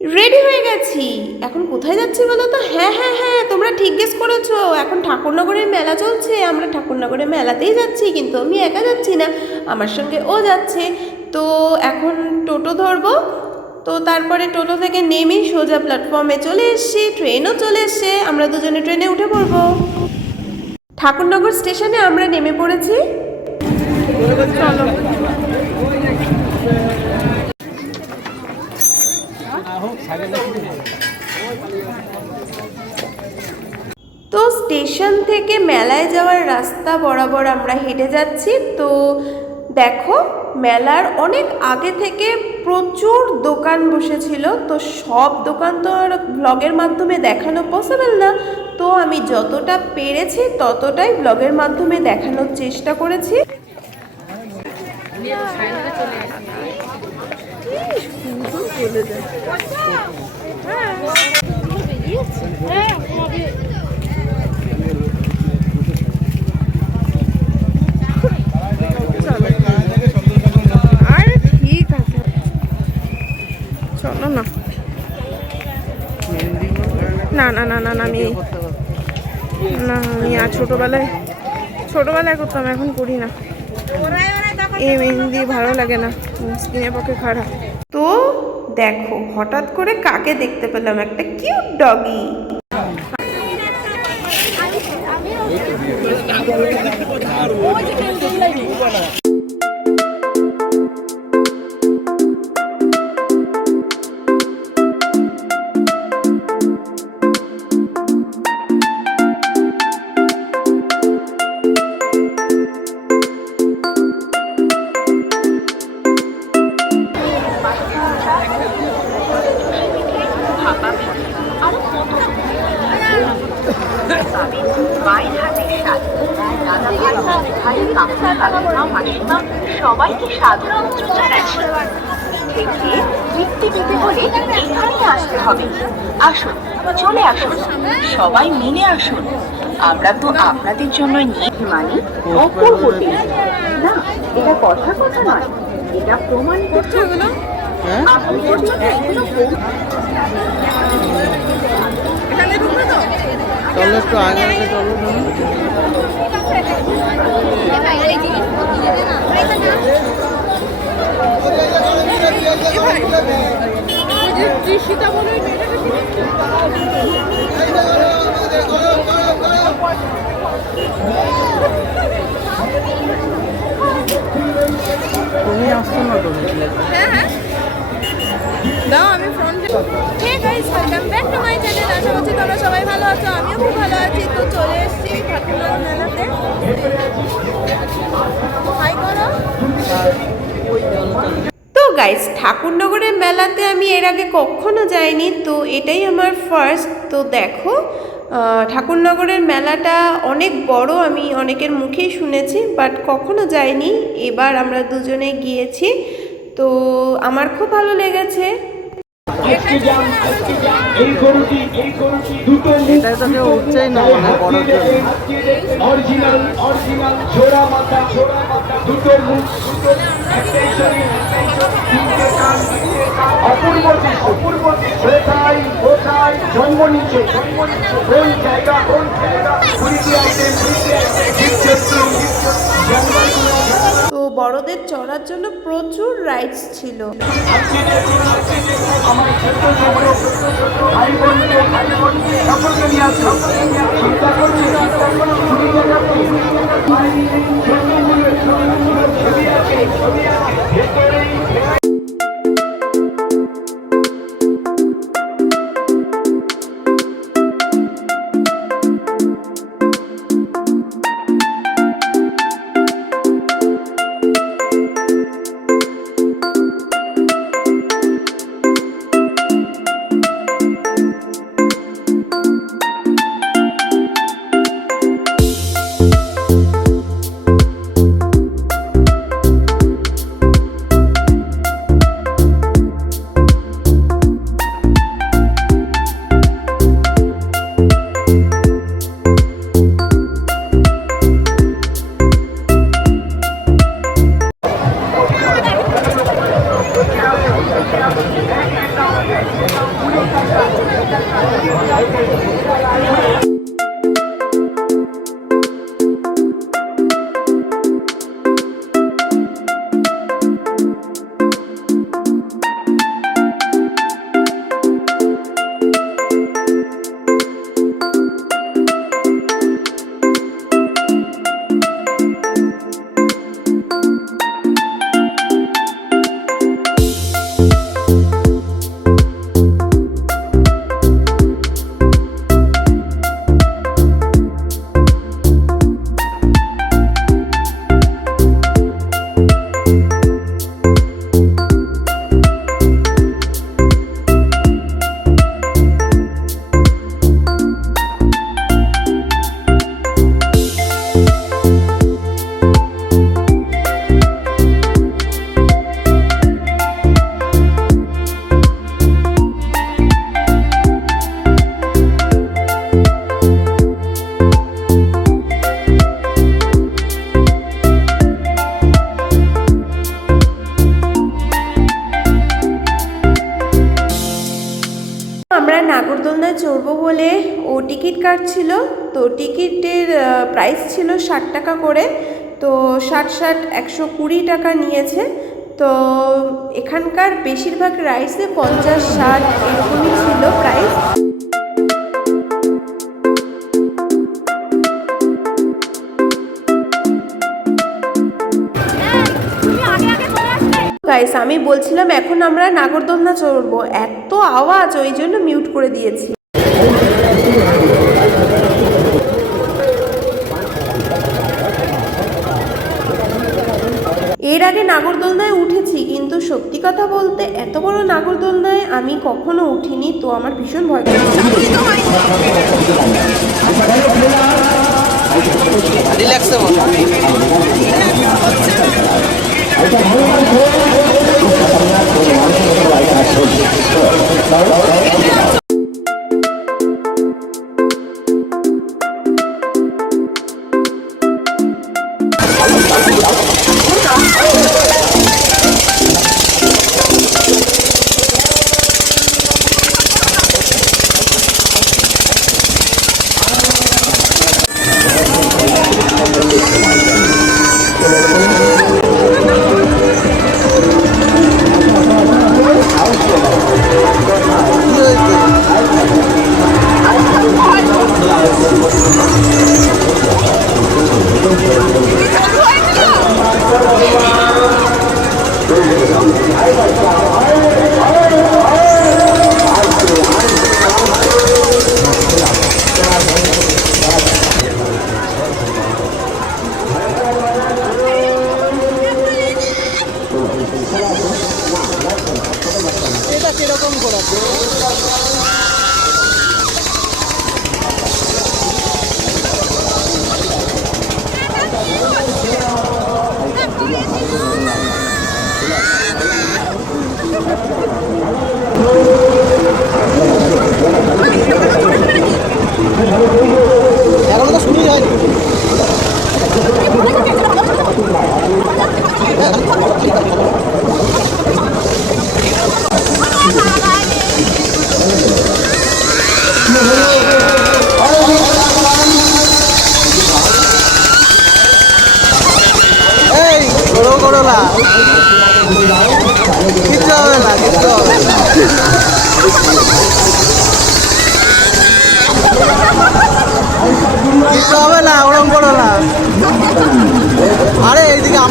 Ready হয়ে গেছি। এখন কোথায় যাচ্ছি বলো তো? হ্যাঁ হ্যাঁ হ্যাঁ তোমরা ঠিক গেস করেছ। এখন ঠাকুরনগরের মেলা চলছে। আমরা ঠাকুরনগরের মেলাতেই যাচ্ছি, কিন্তু আমি একা যাচ্ছি না। আমার সঙ্গে ও যাচ্ছে। তো এখন টোটো ধরবো। তো তারপরে টোটো থেকে নেমে সোজা প্ল্যাটফর্মে চলে এসছি। ট্রেনও চলে এসছে। আমরা দুজনে ট্রেনে উঠে পড়ব। ঠাকুরনগর স্টেশনে আমরা নেমে পড়েছি। চলো। তো স্টেশন থেকে মেলায় যাওয়ার রাস্তা বরাবর আমরা হেঁটে যাচ্ছি। তো দেখো, মেলার অনেক আগে থেকে প্রচুর দোকান বসেছিল। তো সব দোকান তো আর ব্লগের মাধ্যমে দেখানো পসিবল না। তো আমি যতটা পেরেছি ততটাই ব্লগের মাধ্যমে দেখানোর চেষ্টা করেছি। আরে ঠিক আছে চলো না না না না না না, আমি না, আমি আর ছোটোবেলায় ছোটোবেলায় করতাম, এখন করি না। এই মেহেন্দি ভালো লাগে না, স্কিনের পক্ষে খারাপ। তো দেখো হঠাৎ করে কাকে দেখতে পেলাম একটা কিউট ডগি মায়ের তৃপ্তি পেতে হলে এখানে আসতে হবে। আসুন চলে আসুন। সবাই মিলে আসুন। আমরা তো আপনাদের জন্য নিয়ে মানে অপর হোটেল। না এটা কথা কথা নয়। এটা প্রমাণ করতে যদি এখনও চলো একটু আগে আগে চলো না। তুমি আসছো না তো? দেখলে দাও, আমি ফ্রন্টে hey guys welcome back to my channel আশা করছি তোমরা সবাই ভালো আছো, আমিও খুব ভালো আছি। তো চলে এসেছি ঠাকুরগাঁও মেলাতে। হাই করো তো গাইস ঠাকুরনগরের মেলাতে আমি এর আগে কখনো যাইনি তো এটাই আমার ফার্স্ট তো দেখো ঠাকুরনগরের মেলাটা অনেক বড় আমি অনেকের মুখেই শুনেছি বাট কখনো যাইনি। এবার আমরা দুজনে গিয়েছি তো আমার খুব ভালো লেগেছে। অরিজিনাল অরিজিনাল ছোড়া মাথা ছোড়া মাথা মুখ দুটো একটাই শরীর তিনটে কান অপূর্ব দৃশ্য অপূর্ব দৃশ্য কোথায় কোথায় নিচ্ছে কোন জায়গা কোন জায়গা কুড়িটি আইটেম কুড়িটি আইটেম জীবজন্তু তো বড়দের চড়ার জন্য প্রচুর রাইডস ছিল আমার ছোট্ট ছোট্ট ভাই বোনকে ভাই বোনকে সকলকে নিয়ে আসো চিন্তা করছি চিন্তা করছি ছবি দেখাচ্ছি ছবি আছে ছবি আছে ভেতরেই একশো কুড়ি টাকা নিয়েছে। তো এখানকার বেশিরভাগ রাইসে পঞ্চাশ, ষাট এরকমই ছিল প্রাইস আমি বলছিলাম এখন আমরা নাগরদোলনা চড়বো। এত আওয়াজ, ওই জন্য মিউট করে দিয়েছি এর আগে নাগরদোলনায় উঠেছি কিন্তু সত্যি কথা বলতে এত বড় নাগরদোলনায় আমি কখনো উঠিনি তো আমার ভীষণ ভয় বলো এটা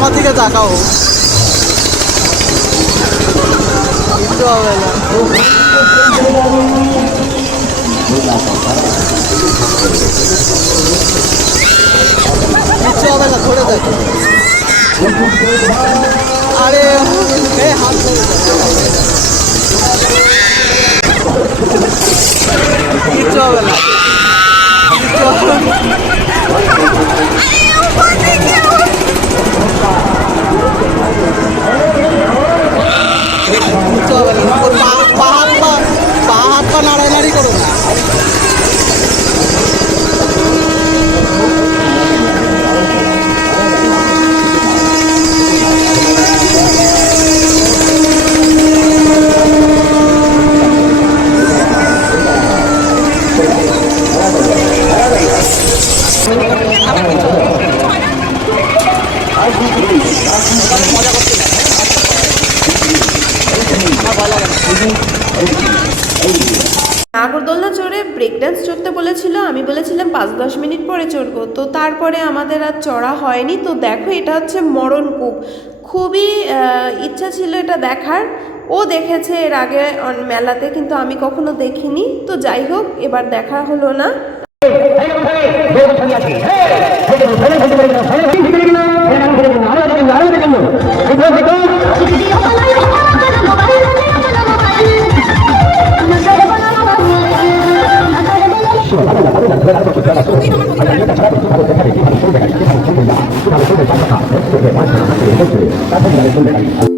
আমার দিকে তাকাও। কিচ্ছু হবে না। কিচ্ছু হবে না, ধরে দেখো। আরে হাত ধরে হবে না। কিচ্ছু হবে না। 이런 거를 চড়ে ব্রেক ডান্স চড়তে বলেছিল আমি বলেছিলাম পাঁচ দশ মিনিট পরে চড়বো তো তারপরে আমাদের আর চড়া হয়নি তো দেখো এটা হচ্ছে মরণকূপ খুবই আহ, ইচ্ছা ছিল এটা দেখার ও দেখেছে এর আগে মেলাতে কিন্তু আমি কখনো দেখিনি তো যাই হোক এবার দেখা হলো না 我们从来都不觉得他是个好人。他想，如果在其他的地方，我不会放在地方的兄弟。地方的兄弟，你啊，你地方的兄弟，你管他，他死就别管。他死，他死，他死。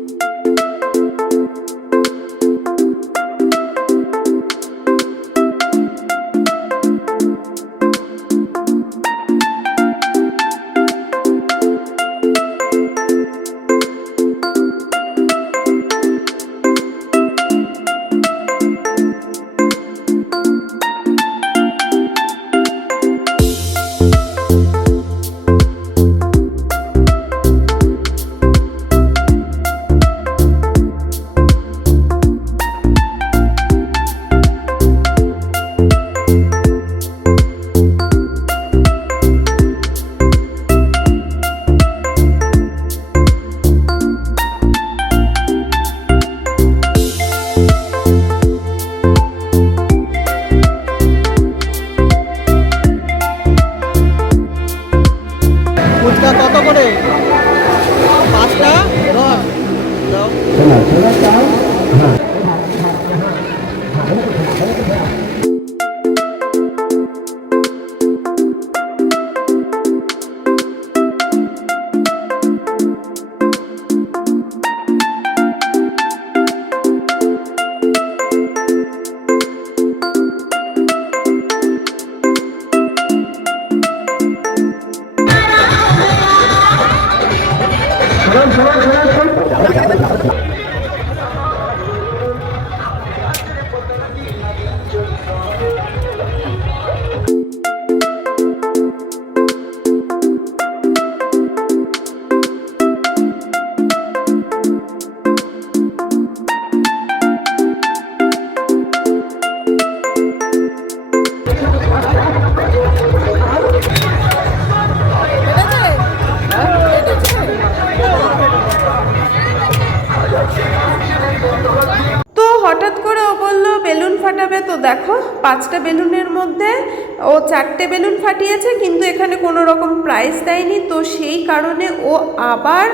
কারণে ও আবার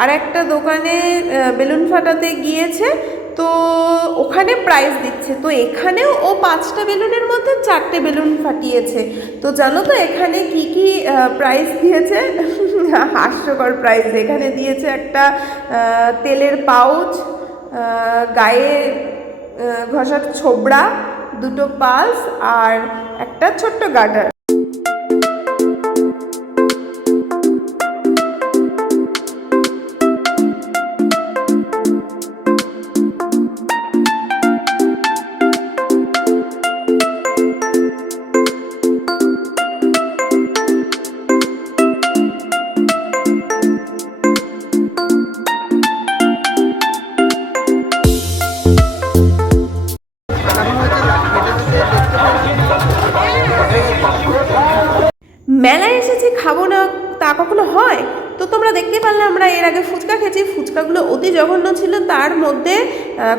আর একটা দোকানে বেলুন ফাটাতে গিয়েছে। তো ওখানে প্রাইজ দিচ্ছে। তো এখানেও ও পাঁচটা বেলুনের মধ্যে চারটে বেলুন ফাটিয়েছে। তো জানো তো এখানে কি কি প্রাইজ দিয়েছে? হাস্যকর প্রাইজ এখানে দিয়েছে একটা তেলের পাউচ গায়ে ঘষার ছোবড়া, দুটো পালস আর একটা ছোট্ট গার্ডার। তা কখনো হয়? তো তোমরা দেখতে পারলে আমরা এর আগে ফুচকা খেয়েছি। ফুচকাগুলো অতি জঘন্য ছিল। তার মধ্যে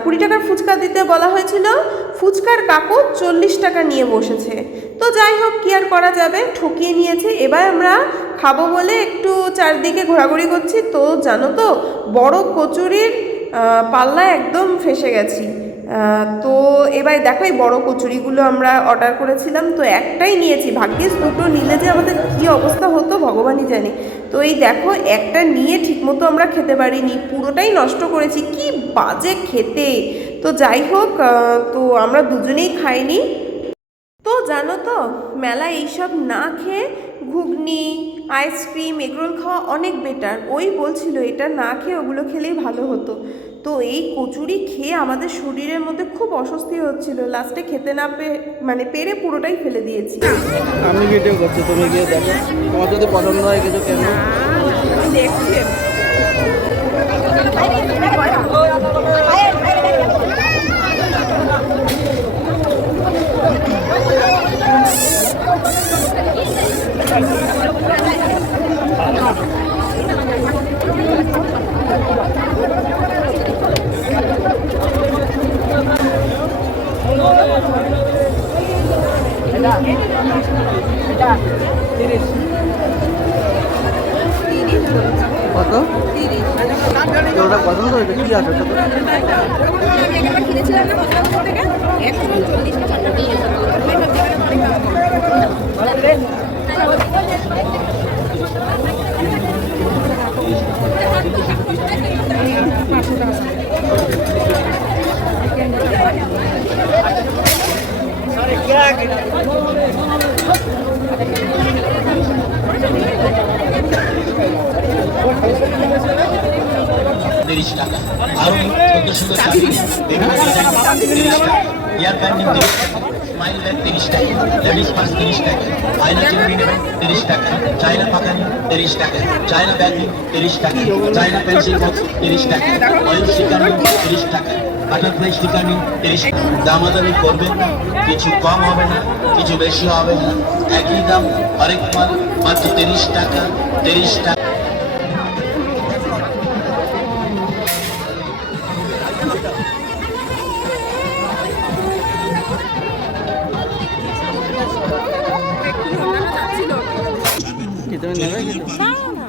কুড়ি টাকার ফুচকা দিতে বলা হয়েছিল। ফুচকার কাকু চল্লিশ টাকা নিয়ে বসেছে। তো যাই হোক, কি আর করা যাবে? ঠকিয়ে নিয়েছে। এবার আমরা খাব বলে একটু চারদিকে ঘোরাঘুরি করছি। তো জানো তো, বড় কচুরির পাল্লা একদম ফেসে গেছি। তো এবার দেখো, এই বড় কচুরিগুলো আমরা অর্ডার করেছিলাম, তো একটাই নিয়েছি। ভাগ্যিস দুটো নিলে যে আমাদের কি অবস্থা হতো, ভগবানই জানে। তো এই দেখো, একটা নিয়ে ঠিকমতো আমরা খেতে পারিনি, পুরোটাই নষ্ট করেছি, কি বাজে খেতে। তো যাই হোক তো আমরা দুজনেই খাইনি। তো জানো তো মেলা এইসব না খেয়ে ঘুগনি আইসক্রিম এগরোল খাওয়া অনেক বেটার ওই বলছিল, এটা না খেয়ে ওগুলো খেলেই ভালো হতো। তো এই কচুরি খেয়ে আমাদের শরীরের মধ্যে খুব অস্বস্তি হচ্ছিল। লাস্টে খেতে না পেয়ে মানে পেরে পুরোটাই ফেলে দিয়েছি। আমি ভিডিও করছি তুমি গিয়ে দেখো। তোমার যদি পছন্দ হয় কিছু কেন দেখছি কত? ওটা পছন্দ হয়েছে? কি আছে ওটা তিরিশ টাকা। আরও চাকরি ইয়ার ব্যান্ডিং তিরিশ ব্যাগ তিরিশ টাকা লেডিস পার্স তিরিশ টাকা আয়না চিংড়ি নেবেন টাকা চায়না পাকানি তিরিশ টাকা চায়না ব্যাগিং তিরিশ টাকা চায়না পেন্সিল বক্স তিরিশ টাকা অয়েল স্টিকার তিরিশ টাকা স্টিকার নিন তিরিশ দামাদামি করবেন না কিছু কম হবে না কিছু বেশি হবে না একই দাম আরেক মাল মাত্র তিরিশ টাকা তিরিশ টাকা।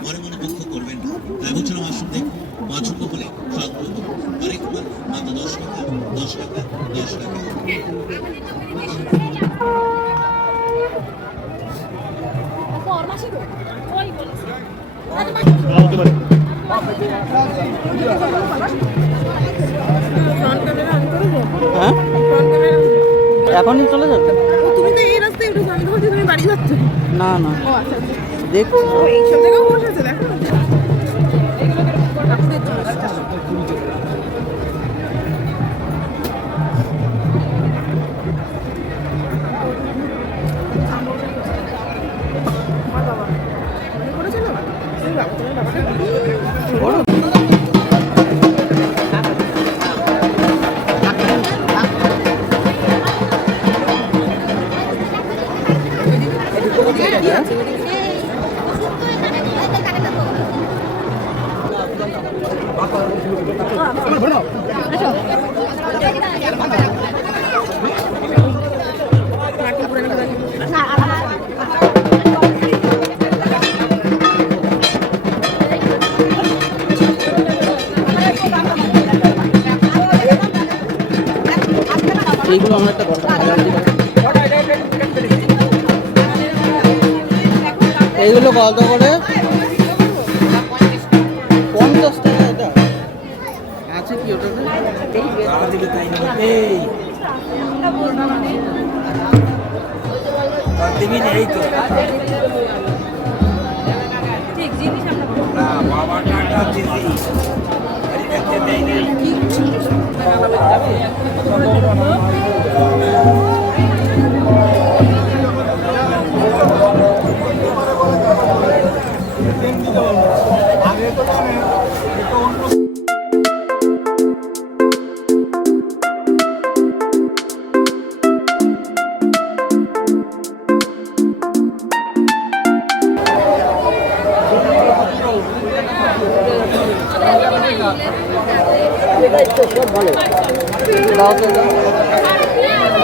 মনে মনে দুঃখ করবেন না। এবছর আসুন দেখুন। হলে মাত্র দশ টাকা দশ টাকা দশ টাকা। হ্যাঁ? এখনই চলে যাবে? তুমি তো এই রাস্তায় উঠেছো আমি তো তুমি বাড়ি যাচ্ছ? না না। ও আচ্ছা আচ্ছা। দেখছি। ও এইসব জায়গায় বসেছে দেখো। বড় কত করে? পঞ্চাশ টাকা এটা? আছে কি ওটাতে? এই দাও তো দাও।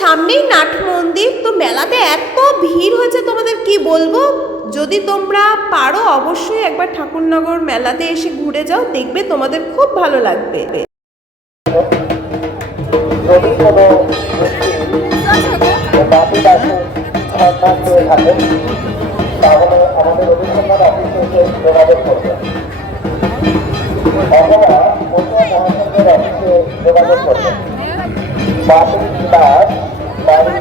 সামনেই নাট মন্দির, তো মেলাতে এত ভিড় হয়েছে তোমাদের কি বলব? যদি তোমরা পারো, অবশ্যই একবার ঠাকুরনগর মেলাতে এসে ঘুরে যাও, দেখবে তোমাদের খুব ভালো লাগবে। তাহলে অথবা অন্য মহাসংঘের অফিসে যোগাযোগ করবেন বাতিল ক্লাস বাড়ি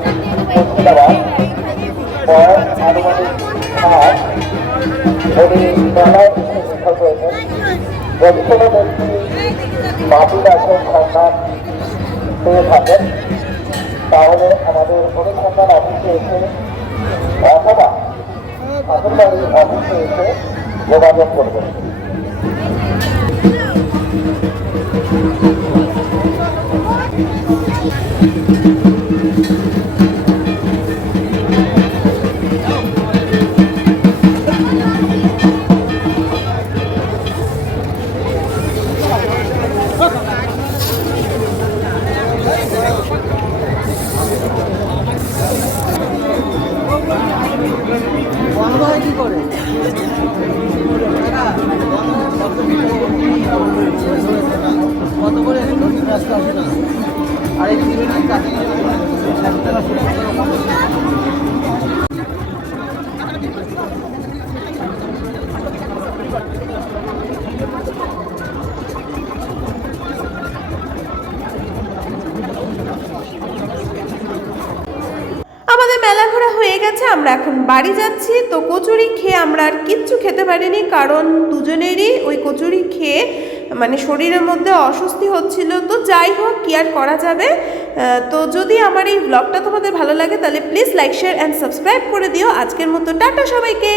মুর্শিদাবাদ বয়স আনুমানিক সাত উনি মেলায় যদি কোনো ব্যক্তি বাতিল আছেন সন্ধান পেয়ে থাকেন তাহলে আমাদের অনুসন্ধান অফিসে এসে অথবা ঠাকুরবাড়ির অফিসে এসে যোগাযোগ করবেন বাড়ি যাচ্ছি, তো কচুরি খেয়ে আমরা আর কিচ্ছু খেতে পারিনি কারণ দুজনেরই ওই কচুরি খেয়ে মানে শরীরের মধ্যে অস্বস্তি হচ্ছিল। তো যাই হোক, কি আর করা যাবে? তো যদি আমার এই ব্লগটা তোমাদের ভালো লাগে, তাহলে please like share and subscribe করে দিও। আজকের মতো টাটা সবাইকে!